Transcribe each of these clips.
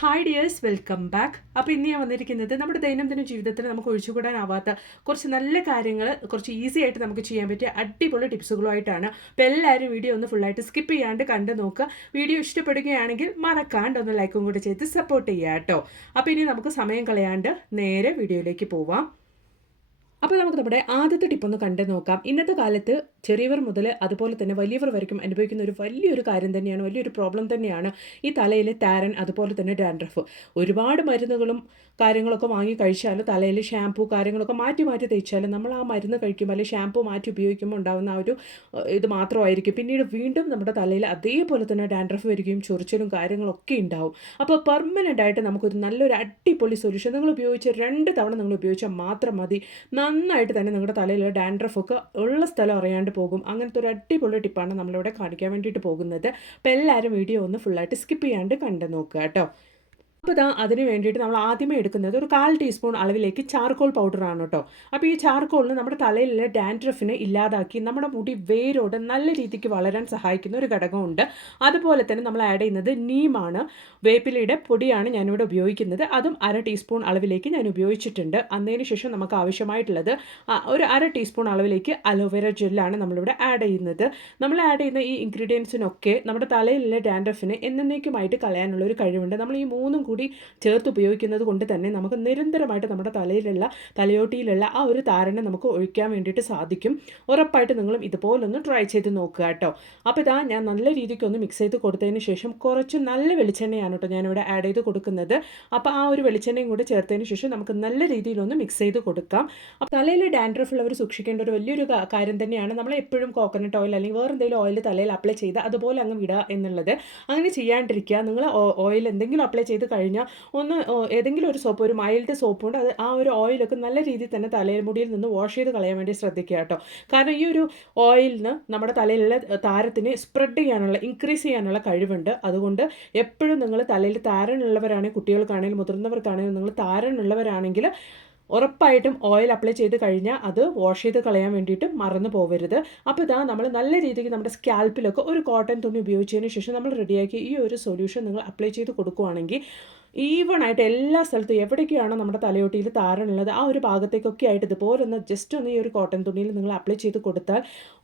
Hi dears, welcome back. അപ്പോൾ ഇന്ന് ഞാൻ വന്നിരിക്കുന്നത് നമ്മുടെ ദൈനംദിന ജീവിതത്തിൽ നമുക്ക് ഒഴിച്ചുകൂടാനാവാത്ത കുറച്ച് നല്ല കാര്യങ്ങൾ കുറച്ച് ഈസി ആയിട്ട് നമുക്ക് ചെയ്യാൻ പറ്റിയ അടിപൊളി ടിപ്സുകളുമായിട്ടാണ്. അപ്പോൾ എല്ലാവരും വീഡിയോ ഒന്ന് ഫുള്ളായിട്ട് സ്കിപ്പ് ചെയ്യാണ്ട് കണ്ടു നോക്കുക. വീഡിയോ ഇഷ്ടപ്പെടുകയാണെങ്കിൽ മറക്കാണ്ട് ഒന്ന് ലൈക്കും കൂടി ചെയ്ത് സപ്പോർട്ട് ചെയ്യുക കേട്ടോ. അപ്പോൾ ഇനി നമുക്ക് സമയം കളയാണ്ട് നേരെ വീഡിയോയിലേക്ക് പോവാം. അപ്പോൾ നമുക്ക് നമ്മുടെ ആദ്യത്തെ ടിപ്പൊന്ന് കണ്ടു നോക്കാം. ഇന്നത്തെ കാലത്ത് ചെറിയവർ മുതൽ അതുപോലെ തന്നെ വലിയവർ വരയ്ക്കും അനുഭവിക്കുന്ന ഒരു വലിയൊരു കാര്യം തന്നെയാണ്, വലിയൊരു പ്രോബ്ലം തന്നെയാണ് ഈ തലയിലെ താരൻ, അതുപോലെ തന്നെ ഡാൻഡ്രഫ്. ഒരുപാട് മരുന്നുകളും കാര്യങ്ങളൊക്കെ വാങ്ങി കഴിച്ചാൽ, തലയിൽ ഷാമ്പൂ കാര്യങ്ങളൊക്കെ മാറ്റി മാറ്റി തേച്ചാൽ, നമ്മൾ ആ മരുന്ന് കഴിക്കുമ്പോൾ അല്ലെങ്കിൽ ഷാമ്പൂ മാറ്റി ഉപയോഗിക്കുമ്പോൾ ഉണ്ടാകുന്ന ആ ഒരു ഇത് മാത്രമായിരിക്കും പിന്നീട് വീണ്ടും നമ്മുടെ തലയിൽ അതേപോലെ തന്നെ ഡാൻഡ്രഫ് വരികയും ചൊറിച്ചിലും കാര്യങ്ങളൊക്കെ ഉണ്ടാവും. അപ്പോൾ പെർമനൻ്റ് ആയിട്ട് നമുക്കൊരു നല്ലൊരു അടിപൊളി സൊല്യൂഷൻ നിങ്ങൾ ഉപയോഗിച്ച് 2 തവണ നിങ്ങൾ ഉപയോഗിച്ചാൽ മാത്രം മതി. നന്നായിട്ട് തന്നെ നിങ്ങളുടെ തലയിൽ ഡാൻഡ്രഫൊക്കെ ഉള്ള സ്ഥലം അറിയാണ്ട് പോകും. അങ്ങനത്തെ ഒരു അടിപൊളി ടിപ്പാണ് നമ്മളിവിടെ കാണിക്കാൻ വേണ്ടിയിട്ട് പോകുന്നത്. അപ്പോൾ എല്ലാവരും വീഡിയോ ഒന്ന് ഫുള്ളായിട്ട് സ്കിപ്പ് ചെയ്യാണ്ട് കണ്ടു നോക്കുക കേട്ടോ. അപ്പോൾ അതിന് വേണ്ടിയിട്ട് നമ്മൾ ആദ്യമേ എടുക്കുന്നത് ഒരു 1/4 ടീസ്പൂൺ അളവിലേക്ക് ചാർക്കോൾ പൗഡറാണ് കേട്ടോ. അപ്പോൾ ഈ ചാർക്കോളിന് നമ്മുടെ തലയിലെ ഡാൻഡ്രഫിനെ ഇല്ലാതാക്കി നമ്മുടെ മുടി വേരോടെ നല്ല രീതിക്ക് വളരാൻ സഹായിക്കുന്ന ഒരു ഘടകമുണ്ട്. അതുപോലെ തന്നെ നമ്മൾ ആഡ് ചെയ്യുന്നത് നീമാണ്, വേപ്പിലയുടെ പൊടിയാണ് ഞാനിവിടെ ഉപയോഗിക്കുന്നത്. അതും 1/2 ടീസ്പൂൺ അളവിലേക്ക് ഞാൻ ഉപയോഗിച്ചിട്ടുണ്ട്. അതിന് ശേഷം നമുക്ക് ആവശ്യമായിട്ടുള്ളത് ഒരു 1/2 ടീസ്പൂൺ അളവിലേക്ക് അലോവേര ജെല്ലാണ് നമ്മളിവിടെ ആഡ് ചെയ്യുന്നത്. നമ്മൾ ആഡ് ചെയ്യുന്ന ഈ ഇൻഗ്രീഡിയൻസിനൊക്കെ നമ്മുടെ തലയിലെ ഡാൻഡ്രഫിനെ എന്നേക്കുമായിട്ട് കളയാനുള്ള ഒരു കഴിവുണ്ട്. നമ്മൾ ഈ മൂന്നും കൂടി ചേർത്ത് ഉപയോഗിക്കുന്നത് കൊണ്ട് തന്നെ നമുക്ക് നിരന്തരമായിട്ട് നമ്മുടെ തലയോട്ടിയിലുള്ള ആ ഒരു താരനെ നമുക്ക് ഒഴിക്കാൻ വേണ്ടിയിട്ട് സാധിക്കും. ഉറപ്പായിട്ട് നിങ്ങളും ഇതുപോലൊന്ന് ട്രൈ ചെയ്ത് നോക്കുക കേട്ടോ. അപ്പോൾ ഞാൻ നല്ല രീതിക്ക് ഒന്ന് മിക്സ് ചെയ്ത് കൊടുത്തതിന് ശേഷം കുറച്ച് നല്ല വെളിച്ചെണ്ണയാണ് കേട്ടോ ഞാനിവിടെ ആഡ് ചെയ്ത് കൊടുക്കുന്നത്. അപ്പോൾ ആ ഒരു വെളിച്ചെണ്ണയും കൂടി ചേർത്തതിന് ശേഷം നമുക്ക് നല്ല രീതിയിലൊന്ന് മിക്സ് ചെയ്ത് കൊടുക്കാം. അപ്പോൾ തലയിൽ ഡാൻഡ്രഫ് ഉള്ളവർ സൂക്ഷിക്കേണ്ട ഒരു വലിയൊരു കാര്യം തന്നെയാണ് നമ്മൾ എപ്പോഴും കോക്കനട്ട് ഓയിൽ അല്ലെങ്കിൽ വേറെ എന്തെങ്കിലും ഓയിൽ തലയിൽ അപ്ലൈ ചെയ്ത് അതുപോലെ അങ്ങ് വിടുക എന്നുള്ളത്. അങ്ങനെ ചെയ്യാണ്ടിരിക്കുക. നിങ്ങൾ ഓയിൽ എന്തെങ്കിലും അപ്ലൈ ചെയ്ത് കഴിഞ്ഞാൽ ഒന്ന് ഏതെങ്കിലും ഒരു സോപ്പ്, ഒരു മൈൽഡ് സോപ്പ് കൊണ്ട് ആ ഒരു ഓയിലൊക്കെ നല്ല രീതിയിൽ തന്നെ തലമുടിയിൽ നിന്ന് വാഷ് ചെയ്ത് കളയാൻ വേണ്ടി ശ്രദ്ധിക്കുക കേട്ടോ. കാരണം ഈ ഒരു ഓയിലിന് നമ്മുടെ തലയിലുള്ള താരത്തിനെ സ്പ്രെഡ് ചെയ്യാനുള്ള, ഇൻക്രീസ് ചെയ്യാനുള്ള കഴിവുണ്ട്. അതുകൊണ്ട് എപ്പോഴും നിങ്ങൾ തലയിൽ താരനുള്ളവരാണെങ്കിൽ, കുട്ടികൾക്കാണെങ്കിലും മുതിർന്നവർക്കാണെങ്കിലും, നിങ്ങൾ താരനുള്ളവരാണെങ്കിൽ ഉറപ്പായിട്ടും ഓയിൽ അപ്ലൈ ചെയ്ത് കഴിഞ്ഞാൽ അത് വാഷ് ചെയ്ത് കളയാൻ വേണ്ടിയിട്ട് മറന്നു പോകരുത്. അപ്പോൾ നമ്മൾ നല്ല രീതിക്ക് നമ്മുടെ സ്കാൽപ്പിലൊക്കെ ഒരു കോട്ടൺ തുണി ഉപയോഗിച്ചതിന് ശേഷം നമ്മൾ റെഡിയാക്കി ഈ ഒരു സൊല്യൂഷൻ നിങ്ങൾ അപ്ലൈ ചെയ്ത് കൊടുക്കുകയാണെങ്കിൽ ഈവൺ ആയിട്ട് എല്ലാ സ്ഥലത്തും എവിടേക്കാണോ നമ്മുടെ തലയോട്ടിയിൽ താരനുള്ളത് ആ ഒരു ഭാഗത്തേക്കൊക്കെ ആയിട്ട് ഇതുപോലെ ഒന്ന് ജസ്റ്റ് ഒന്ന് ഈ ഒരു കോട്ടൺ തുണിയിൽ നിങ്ങൾ അപ്ലൈ ചെയ്ത് കൊടുത്താൽ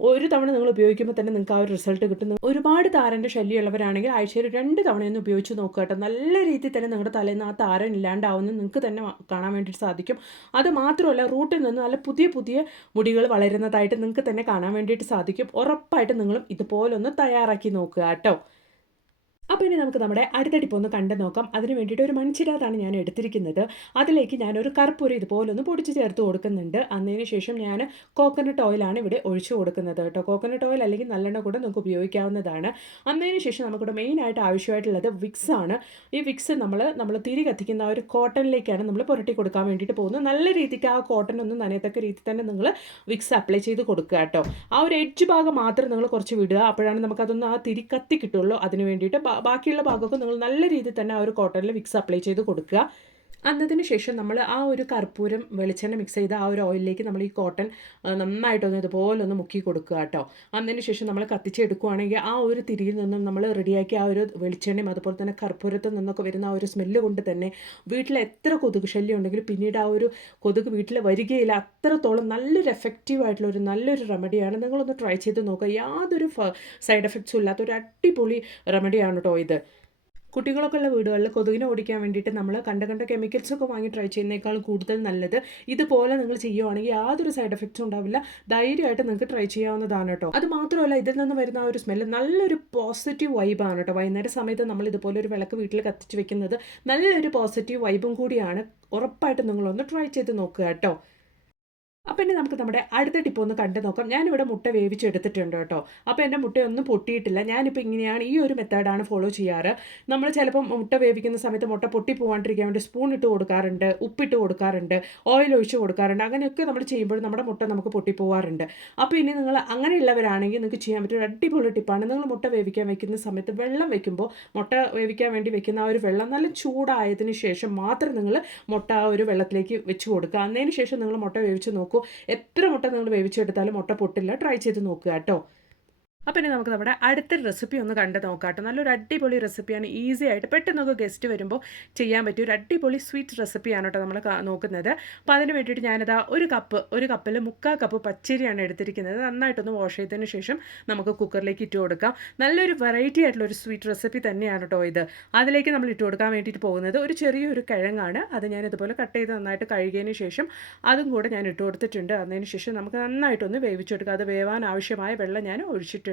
ഒരു തവണ നിങ്ങൾ ഉപയോഗിക്കുമ്പോൾ തന്നെ നിങ്ങൾക്ക് ആ ഒരു റിസൾട്ട് കിട്ടും. ഒരുപാട് താരൻ്റെ ശല്യമുള്ളവരാണെങ്കിൽ ആഴ്ചയിൽ 2 തവണയൊന്ന് ഉപയോഗിച്ച് നോക്കുക കേട്ടോ. നല്ല രീതിയിൽ തന്നെ നിങ്ങളുടെ തലയിൽ നിന്ന് ആ താരൻ ഇല്ലാണ്ടാവുന്നത് നിങ്ങൾക്ക് തന്നെ കാണാൻ വേണ്ടിയിട്ട് സാധിക്കും. അത് മാത്രമല്ല, റൂട്ടിൽ നിന്ന് നല്ല പുതിയ പുതിയ മുടികൾ വളരുന്നതായിട്ട് നിങ്ങൾക്ക് തന്നെ കാണാൻ വേണ്ടിയിട്ട് സാധിക്കും. ഉറപ്പായിട്ട് നിങ്ങളും ഇതുപോലൊന്ന് തയ്യാറാക്കി നോക്കുക കേട്ടോ. അപ്പോൾ ഇനി നമുക്ക് നമ്മുടെ അടുത്ത ടിപ്പ് ഒന്ന് കണ്ടു നോക്കാം. അതിന് വേണ്ടിയിട്ട് ഒരു മൺചിരാതാണ് ഞാൻ എടുത്തിരിക്കുന്നത്. അതിലേക്ക് ഞാനൊരു കർപ്പൂരം ഇതുപോലൊന്ന് പൊടിച്ച് ചേർത്ത് കൊടുക്കുന്നുണ്ട്. അതിന് ശേഷം ഞാൻ കോക്കനട്ട് ഓയിലാണ് ഇവിടെ ഒഴിച്ചു കൊടുക്കുന്നത് കേട്ടോ. കോക്കനട്ട് ഓയിൽ അല്ലെങ്കിൽ നല്ലെണ്ണ കൂടെ നമുക്ക് ഉപയോഗിക്കാവുന്നതാണ്. അതിന് ശേഷം നമുക്കിവിടെ മെയിനായിട്ട് ആവശ്യമായിട്ടുള്ളത് വിക്സ് ആണ്. ഈ വിക്സ് നമ്മൾ തിരി കത്തിക്കുന്ന ആ ഒരു കോട്ടണിലേക്കാണ് നമ്മൾ പുരട്ടി കൊടുക്കാൻ വേണ്ടിയിട്ട് പോകുന്നത്. നല്ല രീതിക്ക് ആ കോട്ടൺ ഒന്ന് നനയത്തക്ക രീതിയിൽ തന്നെ നിങ്ങൾ വിക്സ് അപ്ലൈ ചെയ്ത് കൊടുക്കുക കേട്ടോ. ആ ഒരു എഡ്ജ് ഭാഗം മാത്രം നിങ്ങൾ കുറച്ച് വിടുക. അപ്പോഴാണ് നമുക്കതൊന്ന് ആ തിരി കത്തി കിട്ടുള്ളൂ. അതിന് വേണ്ടിയിട്ട് ബാക്കിയുള്ള ഭാഗമൊക്കെ നിങ്ങൾ നല്ല രീതിയിൽ തന്നെ ആ ഒരു കോട്ടണിൽ വിക്സ് അപ്ലൈ ചെയ്ത് കൊടുക്കുക. അതിന് ശേഷം നമ്മൾ ആ ഒരു കർപ്പൂരം വെളിച്ചെണ്ണ മിക്സ് ചെയ്ത ആ ഒരു ഓയിലിലേക്ക് നമ്മൾ ഈ കോട്ടൺ നന്നായിട്ടൊന്ന് ഇതുപോലെ ഒന്ന് മുക്കി കൊടുക്കുക കേട്ടോ. അതിന് ശേഷം നമ്മൾ കത്തിച്ചെടുക്കുകയാണെങ്കിൽ ആ ഒരു തിരിയിൽ നിന്നും നമ്മൾ റെഡിയാക്കി ആ ഒരു വെളിച്ചെണ്ണയും അതുപോലെ തന്നെ കർപ്പൂരത്തിൽ നിന്നൊക്കെ വരുന്ന ആ ഒരു സ്മെല്ല് കൊണ്ട് തന്നെ വീട്ടിൽ എത്ര കൊതുക് ശല്യം ഉണ്ടെങ്കിലും പിന്നീട് ആ ഒരു കൊതുക് വീട്ടിൽ വരികയില്ല. അത്രത്തോളം നല്ലൊരു എഫക്റ്റീവായിട്ടുള്ള ഒരു നല്ലൊരു റെമഡിയാണ്. നിങ്ങളൊന്ന് ട്രൈ ചെയ്ത് നോക്കുക. യാതൊരു സൈഡ് എഫക്ട്സും ഇല്ലാത്ത ഒരു അടിപൊളി റെമഡിയാണ് കേട്ടോ ഇത്. കുട്ടികളൊക്കെ ഉള്ള വീടുകളിൽ കൊതുകിനെ ഓടിക്കാൻ വേണ്ടിയിട്ട് നമ്മൾ കണ്ട കെമിക്കൽസൊക്കെ വാങ്ങി ട്രൈ ചെയ്യുന്നതിനേക്കാൾ കൂടുതൽ നല്ലത് ഇതുപോലെ നിങ്ങൾ ചെയ്യുവാണെങ്കിൽ യാതൊരു സൈഡ് എഫക്ട്സും ഉണ്ടാവില്ല. ധൈര്യമായിട്ട് നിങ്ങൾക്ക് ട്രൈ ചെയ്യാവുന്നതാണ് കേട്ടോ. അത് മാത്രമല്ല, ഇതിൽ നിന്ന് വരുന്ന ആ ഒരു സ്മെല്ല് നല്ലൊരു പോസിറ്റീവ് വൈബാണ് കേട്ടോ. വൈകുന്നേരം സമയത്ത് നമ്മൾ ഇതുപോലെ ഒരു വിളക്ക് വീട്ടിൽ കത്തിച്ച് വെക്കുന്നത് നല്ലൊരു പോസിറ്റീവ് വൈബും കൂടിയാണ്. ഉറപ്പായിട്ടും നിങ്ങളൊന്ന് ട്രൈ ചെയ്ത് നോക്കുക കേട്ടോ. അപ്പോൾ ഇനി നമുക്ക് നമ്മുടെ അടുത്ത ടിപ്പ് ഒന്ന് കണ്ടു നോക്കാം. ഞാനിവിടെ മുട്ട വേവിച്ചെടുത്തിട്ടുണ്ട് കേട്ടോ. അപ്പോൾ എൻ്റെ മുട്ടയൊന്നും പൊട്ടിയിട്ടില്ല. ഞാനിപ്പോൾ ഇങ്ങനെയാണ്, ഈ ഒരു മെത്തേഡാണ് ഫോളോ ചെയ്യാറ്. നമ്മൾ ചിലപ്പം മുട്ട വേവിക്കുന്ന സമയത്ത് മുട്ട പൊട്ടി പോകാണ്ടിരിക്കാൻ വേണ്ടി സ്പൂൺ ഇട്ട് കൊടുക്കാറുണ്ട്, ഉപ്പിട്ട് കൊടുക്കാറുണ്ട്, ഓയിൽ ഒഴിച്ച് കൊടുക്കാറുണ്ട്. അങ്ങനെയൊക്കെ നമ്മൾ ചെയ്യുമ്പോൾ നമ്മുടെ മുട്ട നമുക്ക് പൊട്ടിപ്പോകാറുണ്ട്. അപ്പോൾ ഇനി നിങ്ങൾ അങ്ങനെയുള്ളവരാണെങ്കിൽ നിങ്ങൾക്ക് ചെയ്യാൻ പറ്റിയ ഒരു അടിപൊളി ടിപ്പാണ്. നിങ്ങൾ മുട്ട വേവിക്കാൻ വെക്കുന്ന സമയത്ത് വെള്ളം വെക്കുമ്പോൾ മുട്ട വേവിക്കാൻ വേണ്ടി വെക്കുന്ന ആ ഒരു വെള്ളം നല്ല ചൂടായതിന് ശേഷം മാത്രം നിങ്ങൾ മുട്ട ആ ഒരു വെള്ളത്തിലേക്ക് വെച്ച് കൊടുക്കുക. അതിന് ശേഷം നിങ്ങൾ മുട്ട വേവിച്ച് നോക്കുക. എത്ര മുട്ട നിങ്ങൾ വേവിച്ചെടുത്താലും മുട്ട പൊട്ടില്ല. ട്രൈ ചെയ്ത് നോക്കുക കേട്ടോ. അപ്പോൾ ഇനി നമുക്ക് നമ്മുടെ അടുത്ത റെസിപ്പി ഒന്ന് കണ്ട് നോക്കാട്ടോ. നല്ലൊരു അടിപൊളി റെസിപ്പിയാണ്. ഈസി ആയിട്ട് പെട്ടെന്നൊക്കെ ഗസ്റ്റ് വരുമ്പോൾ ചെയ്യാൻ പറ്റിയ ഒരു അടിപൊളി സ്വീറ്റ് റെസിപ്പിയാണ് കേട്ടോ നമ്മൾ നോക്കുന്നത്. അപ്പോൾ അതിന് വേണ്ടിയിട്ട് ഞാനിതാ ഒരു കപ്പിൽ 3/4 കപ്പ് പച്ചരിയാണ് എടുത്തിരിക്കുന്നത്. നന്നായിട്ടൊന്ന് വാഷ് ചെയ്തതിന് ശേഷം നമുക്ക് കുക്കറിലേക്ക് ഇട്ട് കൊടുക്കാം. നല്ലൊരു വെറൈറ്റി ആയിട്ടുള്ള ഒരു സ്വീറ്റ് റെസിപ്പി തന്നെയാണ് കേട്ടോ ഇത്. അതിലേക്ക് നമ്മൾ ഇട്ട് കൊടുക്കാൻ വേണ്ടിയിട്ട് പോകുന്നത് ഒരു ചെറിയൊരു കിഴങ്ങാണ്. അത് ഞാൻ ഇതുപോലെ കട്ട് ചെയ്ത് നന്നായിട്ട് കഴുകിയതിന് ശേഷം അതും കൂടെ ഞാൻ ഇട്ട് കൊടുത്തിട്ടുണ്ട്. അതിന് ശേഷം നമുക്ക് നന്നായിട്ടൊന്ന് വേവിച്ചെടുക്കാം. അത് വേവാൻ ആവശ്യമായ വെള്ളം ഞാൻ ഒഴിച്ചിട്ടുണ്ട്.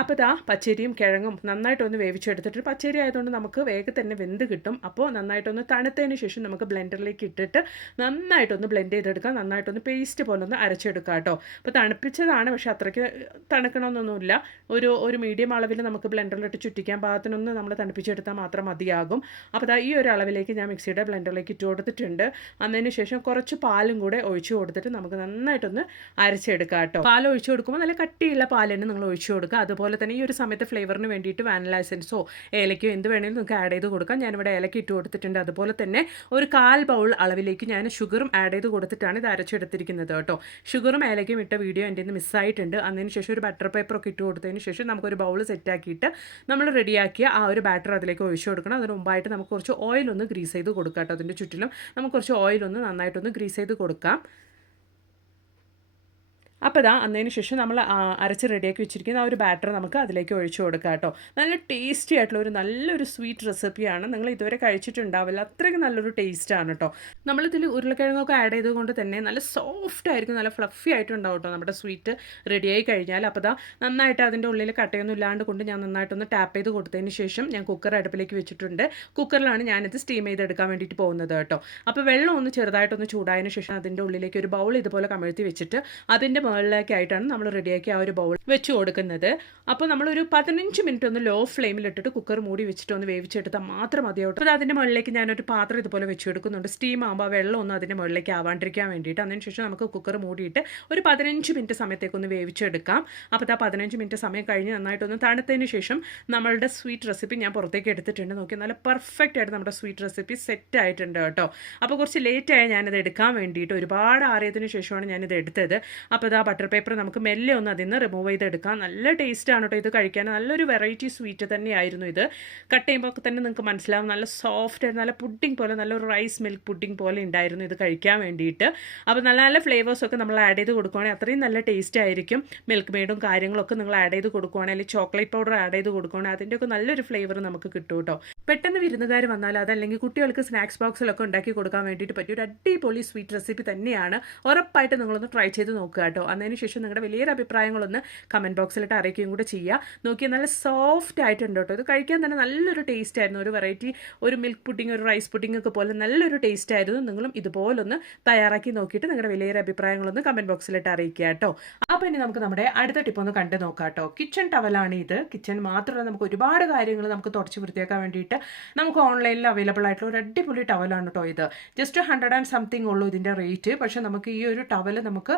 അപ്പോൾ ഇതാ പച്ചരിയും കിഴങ്ങും നന്നായിട്ടൊന്ന് വേവിച്ചെടുത്തിട്ട്, പച്ചരി ആയതുകൊണ്ട് നമുക്ക് വേഗം തന്നെ വെന്ത് കിട്ടും. അപ്പോൾ നന്നായിട്ടൊന്ന് തണുത്തതിന് ശേഷം നമുക്ക് ബ്ലെൻഡറിലേക്ക് ഇട്ടിട്ട് നന്നായിട്ടൊന്ന് ബ്ലെൻഡ് ചെയ്തെടുക്കാം. നന്നായിട്ടൊന്ന് പേസ്റ്റ് പോലെ ഒന്ന് അരച്ചെടുക്കാം കേട്ടോ. അപ്പോൾ തണുപ്പിച്ചതാണ്, പക്ഷേ അത്രയ്ക്ക് തണുക്കണമെന്നൊന്നുമില്ല. ഒരു മീഡിയം അളവിൽ നമുക്ക് ബ്ലെൻഡറിലിട്ട് ചുറ്റിക്കാൻ പാകത്തിനൊന്ന് നമ്മൾ തണുപ്പിച്ചെടുത്താൽ മാത്രം മതിയാകും. അപ്പോൾ ഇതാ ഈ ഒരു അളവിലേക്ക് ഞാൻ മിക്സിയുടെ ബ്ലെൻഡറിലേക്ക് ഇട്ട് കൊടുത്തിട്ടുണ്ട്. അതിന് ശേഷം കുറച്ച് പാലും കൂടെ ഒഴിച്ചു കൊടുത്തിട്ട് നമുക്ക് നന്നായിട്ടൊന്ന് അരച്ചെടുക്കാം കേട്ടോ. പാൽ ഒഴിച്ചു കൊടുക്കുമ്പോൾ നല്ല കട്ടിയുള്ള പാൽ തന്നെ നിങ്ങൾ ഒഴിച്ചു കൊടുക്കുക. അതുപോലെ തന്നെ ഈ ഒരു സമയത്ത് ഫ്ലേവറിന് വേണ്ടിയിട്ട് വാനില എസൻസോ ഏലക്കോ എന്ത് വേണമെങ്കിലും നിങ്ങൾക്ക് ആഡ് ചെയ്ത് കൊടുക്കാം. ഞാനിവിടെ ഏലക്ക ഇട്ട് കൊടുത്തിട്ടുണ്ട്. അതുപോലെ തന്നെ ഒരു 1/4 ബൗൾ അളവിലേക്ക് ഞാൻ ഷുഗറും ആഡ് ചെയ്ത് കൊടുത്തിട്ടാണ് ഇത് അരച്ചെടുത്തിരിക്കുന്നത് കേട്ടോ. ഷുഗറും ഏലക്കയും ഇട്ട വീഡിയോ എൻ്റെ നിന്ന് മിസ്സായിട്ടുണ്ട്. അതിന് ശേഷം ഒരു ബട്ടർ പേപ്പറൊക്കെ ഇട്ട് കൊടുത്തതിന് ശേഷം നമുക്കൊരു ബൗൾ സെറ്റാക്കിയിട്ട് നമ്മൾ റെഡിയാക്കിയ ആ ഒരു ബാറ്റർ അതിലേക്ക് ഒഴിച്ചു കൊടുക്കണം. അതിന് മുമ്പായിട്ട് നമുക്ക് കുറച്ച് ഓയിലൊന്ന് ഗ്രീസ് ചെയ്ത് കൊടുക്കാം കേട്ടോ. അതിൻ്റെ ചുറ്റിലും നമുക്ക് കുറച്ച് ഓയിലൊന്ന് നന്നായിട്ടൊന്ന് ഗ്രീസ് ചെയ്ത് കൊടുക്കാം. അപ്പോൾ ഇതാ അതിന് ശേഷം നമ്മൾ അരച്ച് റെഡിയാക്കി വെച്ചിരിക്കുന്ന ആ ഒരു ബാറ്റർ നമുക്ക് അതിലേക്ക് ഒഴിച്ചു കൊടുക്കാം കേട്ടോ. നല്ല ടേസ്റ്റി ആയിട്ടുള്ള നല്ലൊരു സ്വീറ്റ് റെസിപ്പിയാണ്. നിങ്ങൾ ഇതുവരെ കഴിച്ചിട്ടുണ്ടാവില്ല, അത്രയ്ക്ക് നല്ലൊരു ടേസ്റ്റാണ് കേട്ടോ. നമ്മളിതിൽ ഉരുളക്കിഴങ്ങൊക്കെ ആഡ് ചെയ്തുകൊണ്ട് തന്നെ നല്ല സോഫ്റ്റ് ആയിരിക്കും, നല്ല ഫ്ലഫി ആയിട്ടുണ്ടാവും കേട്ടോ നമ്മുടെ സ്വീറ്റ് റെഡിയായി കഴിഞ്ഞാൽ. അപ്പോൾ ഇതാ നന്നായിട്ട് അതിൻ്റെ ഉള്ളിൽ കട്ടയൊന്നും ഇല്ലാണ്ട് കൊണ്ട് ഞാൻ നന്നായിട്ടൊന്ന് ടാപ്പ് ചെയ്ത് കൊടുത്തതിന് ശേഷം ഞാൻ കുക്കർ അടുപ്പിലേക്ക് വെച്ചിട്ടുണ്ട്. കുക്കറിലാണ് ഞാനിത് സ്റ്റീം ചെയ്തെടുക്കാൻ വേണ്ടിയിട്ട് പോകുന്നത് കേട്ടോ. അപ്പോൾ വെള്ളം ഒന്ന് ചെറുതായിട്ടൊന്ന് ചൂടായതിന് ശേഷം അതിൻ്റെ ഉള്ളിലേക്ക് ഒരു ബൗൾ ഇതുപോലെ കമഴ്ത്തി വെച്ചിട്ട് അതിൻ്റെ മുകളിലേക്കായിട്ടാണ് നമ്മൾ റെഡിയാക്കി ആ ഒരു ബൗൾ വെച്ച് കൊടുക്കുന്നത്. അപ്പോൾ നമ്മളൊരു 15 മിനിറ്റ് ഒന്ന് ലോ ഫ്ലെയിമിലിട്ടിട്ട് കുക്കർ മൂടി വെച്ചിട്ട് ഒന്ന് വേവിച്ചെടുത്താൽ മാത്രം മതിയാവും. അപ്പോൾ അതിൻ്റെ മുകളിലേക്ക് ഞാനൊരു പാത്രം ഇതുപോലെ വെച്ച് കൊടുക്കുന്നുണ്ട്. സ്റ്റീം ആകുമ്പോൾ വെള്ളം ഒന്നും അതിൻ്റെ മുകളിലേക്ക് ആവാണ്ടിരിക്കാൻ വേണ്ടിയിട്ട്. അതിനുശേഷം നമുക്ക് കുക്കർ മൂടിയിട്ട് ഒരു 15 മിനിറ്റ് സമയത്തേക്കൊന്ന് വേവിച്ചെടുക്കാം. അപ്പോൾ ആ 15 മിനിറ്റ് സമയം കഴിഞ്ഞ് നന്നായിട്ടൊന്ന് തണുത്തതിന് ശേഷം നമ്മളുടെ സ്വീറ്റ് റെസിപ്പി ഞാൻ പുറത്തേക്ക് എടുത്തിട്ടുണ്ട്. നോക്കി നല്ല പെർഫെക്റ്റ് ആയിട്ട് നമ്മുടെ സ്വീറ്റ് റെസിപ്പി സെറ്റ് ആയിട്ടുണ്ട് കേട്ടോ. അപ്പോൾ കുറച്ച് ലേറ്റായി ഞാനിത് എടുക്കാൻ വേണ്ടിയിട്ട്, ഒരുപാട് ആറിയതിന് ശേഷമാണ് ഞാനിത് എടുത്തത്. അപ്പോൾ ഇതാ ബട്ടർ പേപ്പർ നമുക്ക് മെല്ലെ ഒന്ന് അതിൽ നിന്ന് റിമൂവ് ചെയ്തെടുക്കാം. നല്ല ടേസ്റ്റാണ് കേട്ടോ ഇത് കഴിക്കാൻ. നല്ലൊരു വെറൈറ്റി സ്വീറ്റ് തന്നെയായിരുന്നു ഇത്. കട്ട് ചെയ്യുമ്പോൾ തന്നെ നിങ്ങൾക്ക് മനസ്സിലാവും നല്ല സോഫ്റ്റ് ആയിരുന്നു, നല്ല പുഡിംഗ് പോലെ, നല്ലൊരു റൈസ് മിൽക്ക് പുഡിംഗ് പോലെ ഉണ്ടായിരുന്നു ഇത് കഴിക്കാൻ വേണ്ടിയിട്ട്. അപ്പോൾ നല്ല നല്ല ഫ്ലേവേഴ്സൊക്കെ നമ്മൾ ആഡ് ചെയ്ത് കൊടുക്കുകയാണെങ്കിൽ അത്രയും നല്ല ടേസ്റ്റ് ആയിരിക്കും. മിൽക്ക് മെയ്ഡും കാര്യങ്ങളൊക്കെ നിങ്ങൾ ആഡ് ചെയ്ത് കൊടുക്കുകയാണെങ്കിൽ, അല്ലെങ്കിൽ ചോക്ലേറ്റ് പൗഡർ ആഡ് ചെയ്ത് കൊടുക്കുകയാണെങ്കിൽ അതിൻ്റെയൊക്കെ നല്ലൊരു ഫ്ലേവർ നമുക്ക് കിട്ടും കേട്ടോ. പെട്ടെന്ന് വിരുന്നുകാർ വന്നാൽ അതല്ലെങ്കിൽ കുട്ടികൾക്ക് സ്നാക്സ് ബോക്സിലൊക്കെ ഉണ്ടാക്കി കൊടുക്കാൻ വേണ്ടിയിട്ട് പറ്റിയ ഒരു അടിപൊളി സ്വീറ്റ് റെസിപ്പി തന്നെയാണ്. ഉറപ്പായിട്ട് നിങ്ങളൊന്ന് ട്രൈ ചെയ്ത് നോക്കുക കേട്ടോ. അതിന് ശേഷം നിങ്ങളുടെ വലിയൊരു അഭിപ്രായങ്ങളൊന്ന് കമൻറ്റ് ബോക്സിലിട്ട് അറിയിക്കുകയും കൂടെ ചെയ്യുക. നോക്കിയാൽ നല്ല സോഫ്റ്റ് ആയിട്ടുണ്ട് കേട്ടോ. ഇത് കഴിക്കാൻ തന്നെ നല്ലൊരു ടേസ്റ്റ് ആയിരുന്നു. ഒരു വെറൈറ്റി, ഒരു മിൽക്ക് പുഡിംഗ്, ഒരു റൈസ് പുഡിംഗ് ഒക്കെ പോലെ നല്ലൊരു ടേസ്റ്റ് ആയിരുന്നു. നിങ്ങളും ഇതുപോലൊന്ന് തയ്യാറാക്കി നോക്കിയിട്ട് നിങ്ങളുടെ വലിയൊരു അഭിപ്രായങ്ങളൊന്ന് കമൻറ്റ് ബോക്സിലിട്ട് അറിയിക്കുക കേട്ടോ. അപ്പോൾ ഇനി നമുക്ക് നമ്മുടെ അടുത്ത ടിപ്പ് ഒന്ന് കണ്ടു നോക്കാം കേട്ടോ. കിച്ചൺ ടവലാണ് ഇത്. കിച്ചൺ മാത്രമല്ല, നമുക്ക് ഒരുപാട് കാര്യങ്ങൾ നമുക്ക് തുടച്ച് വൃത്തിയാക്കാൻ വേണ്ടിയിട്ട് നമുക്ക് ഓൺലൈനിൽ അവൈലബിൾ ആയിട്ടുള്ള ഒരു അടിപൊളി ടവലാണ് കേട്ടോ ഇത്. ജസ്റ്റ് 100 and something ഉള്ളൂ ഇതിൻ്റെ റേറ്റ്. പക്ഷേ നമുക്ക് ഈ ഒരു ടവൽ നമുക്ക്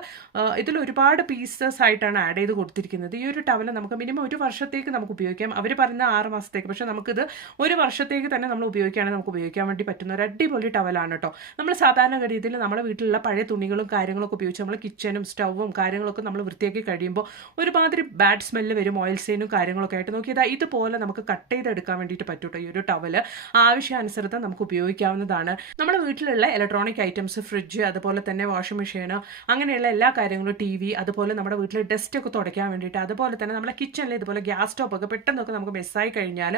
ഇതിൽ ഒരുപാട് പീസസ് ആയിട്ടാണ് ആഡ് ചെയ്ത് കൊടുത്തിരിക്കുന്നത്. ഈ ഒരു ടവൽ നമുക്ക് മിനിമം 1 വർഷത്തേക്ക് നമുക്ക് ഉപയോഗിക്കാം. അവർ പറയുന്ന 6 മാസത്തേക്ക്, പക്ഷേ നമുക്കിത് 1 വർഷത്തേക്ക് തന്നെ നമ്മൾ ഉപയോഗിക്കുകയാണെങ്കിൽ നമുക്ക് ഉപയോഗിക്കാൻ വേണ്ടി പറ്റുന്ന ഒരു അടിപൊളി ടവലാണ് കേട്ടോ. നമ്മൾ സാധാരണ രീതിയിൽ നമ്മുടെ വീട്ടിലുള്ള പഴയ തുണികളും കാര്യങ്ങളൊക്കെ ഉപയോഗിച്ച് നമ്മൾ കിച്ചനും സ്റ്റൗവും കാര്യങ്ങളൊക്കെ നമ്മൾ വൃത്തിയാക്കി കഴിയുമ്പോൾ ഒരുമാതിരി ബാഡ് സ്മെല്ല് വരും, ഓയിൽ സ്റ്റെയിനും കാര്യങ്ങളൊക്കെ ആയിട്ട്. നോക്കിയതാ ഇതുപോലെ നമുക്ക് കട്ട് ചെയ്തെടുക്കാൻ വേണ്ടിയിട്ട് പറ്റും കേട്ടോ. ഈ ഒരു ടവൽ ആവശ്യാനുസൃതം നമുക്ക് ഉപയോഗിക്കാവുന്നതാണ്. നമ്മുടെ വീട്ടിലുള്ള ഇലക്ട്രോണിക് ഐറ്റംസ്, ഫ്രിഡ്ജ്, അതുപോലെ തന്നെ വാഷിംഗ് മെഷീൻ, അങ്ങനെയുള്ള എല്ലാ കാര്യങ്ങളും, TV, അതുപോലെ നമ്മുടെ വീട്ടിൽ ഡസ്റ്റ് ഒക്കെ തുടയ്ക്കാൻ വേണ്ടിയിട്ട്, അതുപോലെ തന്നെ നമ്മുടെ കിച്ചണിൽ ഇതുപോലെ ഗ്യാസ് സ്റ്റോപ്പൊക്കെ പെട്ടെന്നൊക്കെ നമുക്ക് മിസ്സായി കഴിഞ്ഞാൽ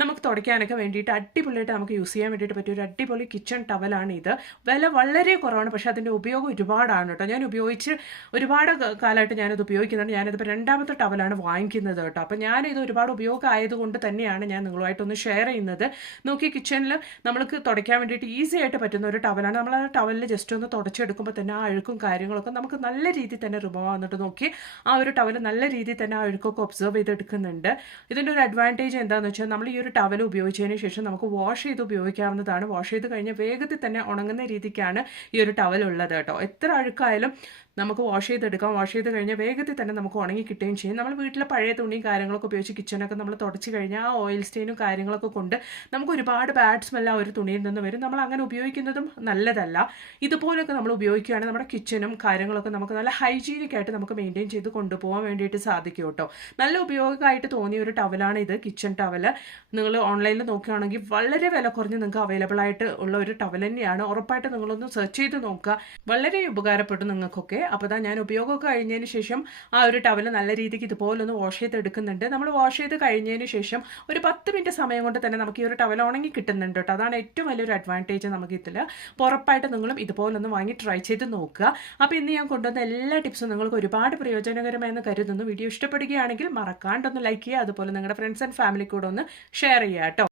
നമുക്ക് തുടയ്ക്കാനൊക്കെ വേണ്ടിയിട്ട് അടിപൊളിയായിട്ട് നമുക്ക് യൂസ് ചെയ്യാൻ വേണ്ടിയിട്ട് പറ്റിയ ഒരു അടിപൊളി കിച്ചൺ ടവലാണ് ഇത്. വില വളരെ കുറവാണ്, പക്ഷേ അതിൻ്റെ ഉപയോഗം ഒരുപാടാണ് കേട്ടോ. ഞാൻ ഉപയോഗിച്ച് ഒരുപാട് കാലമായിട്ട് ഞാനിത് ഉപയോഗിക്കുന്നുണ്ട്. ഞാനിതിപ്പോൾ 2ാമത്തെ ടവലാണ് വാങ്ങിക്കുന്നത് കേട്ടോ. അപ്പോൾ ഞാനിത് ഒരുപാട് ഉപയോഗം ആയതുകൊണ്ട് തന്നെയാണ് ഞാൻ നിങ്ങളുമായിട്ടൊന്ന് ഷെയർ ചെയ്യുന്നത്. നോക്കി കിച്ചണിൽ നമ്മൾക്ക് തുടയ്ക്കാൻ വേണ്ടിയിട്ട് ഈസി ആയിട്ട് പറ്റുന്ന ഒരു ടവലാണ്. നമ്മൾ ആ ടവലിൽ ജസ്റ്റ് ഒന്ന് തുടച്ചെടുക്കുമ്പോൾ തന്നെ ആ അഴുക്കും കാര്യങ്ങളൊക്കെ നമുക്ക് നല്ല രീതിയിൽ തന്നെ റിമൂവ് ആവുന്നുണ്ട്. നോക്കി ആ ഒരു ടവൽ നല്ല രീതിയിൽ തന്നെ ആ അഴുക്കൊക്കെ ഒബ്സർവ് ചെയ്തെടുക്കുന്നുണ്ട്. ഇതിൻ്റെ ഒരു അഡ്വാൻറ്റേജ് എന്താണെന്ന് വെച്ചാൽ നമ്മൾ ഈ ഒരു ടവൽ ഉപയോഗിച്ചതിന് ശേഷം നമുക്ക് വാഷ് ചെയ്ത് ഉപയോഗിക്കാവുന്നതാണ്. വാഷ് ചെയ്ത് കഴിഞ്ഞാൽ വേഗത്തിൽ തന്നെ ഉണങ്ങുന്ന രീതിക്കാണ് ഈ ഒരു ടവൽ ഉള്ളത് കേട്ടോ. എത്ര അഴുക്കായാലും നമുക്ക് വാഷ് ചെയ്തെടുക്കാം. വാഷ് ചെയ്ത് കഴിഞ്ഞാൽ വേഗത്തിൽ തന്നെ നമുക്ക് ഉണങ്ങി കിട്ടുകയും ചെയ്യും. നമ്മൾ വീട്ടിലെ പഴയ തുണിയും കാര്യങ്ങളൊക്കെ ഉപയോഗിച്ച് കിച്ചണൊക്കെ നമ്മൾ തുടച്ച് കഴിഞ്ഞാൽ ആ ഓയിൽ സ്റ്റെയിനും കാര്യങ്ങളൊക്കെ കൊണ്ട് നമുക്ക് ഒരുപാട് ബാഡ് സ്മെല്ല് ആ ഒരു തുണിയിൽ നിന്ന് വരും. നമ്മൾ അങ്ങനെ ഉപയോഗിക്കുന്നതും നല്ലതല്ല. ഇതുപോലൊക്കെ നമ്മൾ ഉപയോഗിക്കുകയാണെങ്കിൽ നമ്മുടെ കിച്ചണും കാര്യങ്ങളൊക്കെ നമുക്ക് നല്ല ഹൈജീനിക് ആയിട്ട് നമുക്ക് മെയിൻറ്റെയിൻ ചെയ്ത് കൊണ്ടുപോകാൻ വേണ്ടിയിട്ട് സാധിക്കും കേട്ടോ. നല്ല ഉപയോഗമായിട്ട് തോന്നിയ ഒരു ടവലാണ് ഇത്, കിച്ചൺ ടവൽ. നിങ്ങൾ ഓൺലൈനിൽ നോക്കുകയാണെങ്കിൽ വളരെ വില കുറഞ്ഞ് നിങ്ങൾക്ക് അവൈലബിൾ ആയിട്ട് ഉള്ള ഒരു ടവൽ തന്നെയാണ്. ഉറപ്പായിട്ട് നിങ്ങളൊന്ന് സെർച്ച് ചെയ്ത് നോക്കുക. വളരെ ഉപകാരപ്പെടും നിങ്ങൾക്കൊക്കെ. അപ്പോൾ ഞാൻ ഉപയോഗമൊക്കെ കഴിഞ്ഞതിന് ശേഷം ആ ഒരു ടവൽ നല്ല രീതിക്ക് ഇതുപോലൊന്ന് വാഷ് ചെയ്തെടുക്കുന്നുണ്ട്. നമ്മൾ വാഷ് ചെയ്ത് കഴിഞ്ഞതിന് ശേഷം ഒരു 10 മിനിറ്റ് സമയം കൊണ്ട് തന്നെ നമുക്ക് ഈ ഒരു ടവൽ ഉണങ്ങി കിട്ടുന്നുണ്ട് കേട്ടോ. അതാണ് ഏറ്റവും വലിയൊരു അഡ്വാൻറ്റേജ് നമുക്ക് ഇതിൽ. ഉറപ്പായിട്ട് നിങ്ങളും ഇതുപോലൊന്ന് വാങ്ങി ട്രൈ ചെയ്ത് നോക്കുക. അപ്പോൾ ഇന്ന് ഞാൻ കൊണ്ടുവന്ന എല്ലാ ടിപ്സും നിങ്ങൾക്ക് ഒരുപാട് പ്രയോജനകരമായെന്ന് കരുതുന്നു. വീഡിയോ ഇഷ്ടപ്പെടുകയാണെങ്കിൽ മറക്കാണ്ടൊന്ന് ലൈക്ക് ചെയ്യുക. അതുപോലെ നിങ്ങളുടെ ഫ്രണ്ട്സ് ആൻഡ് ഫാമിലി കൂടെ ഒന്ന് ഷെയർ ചെയ്യുക കേട്ടോ.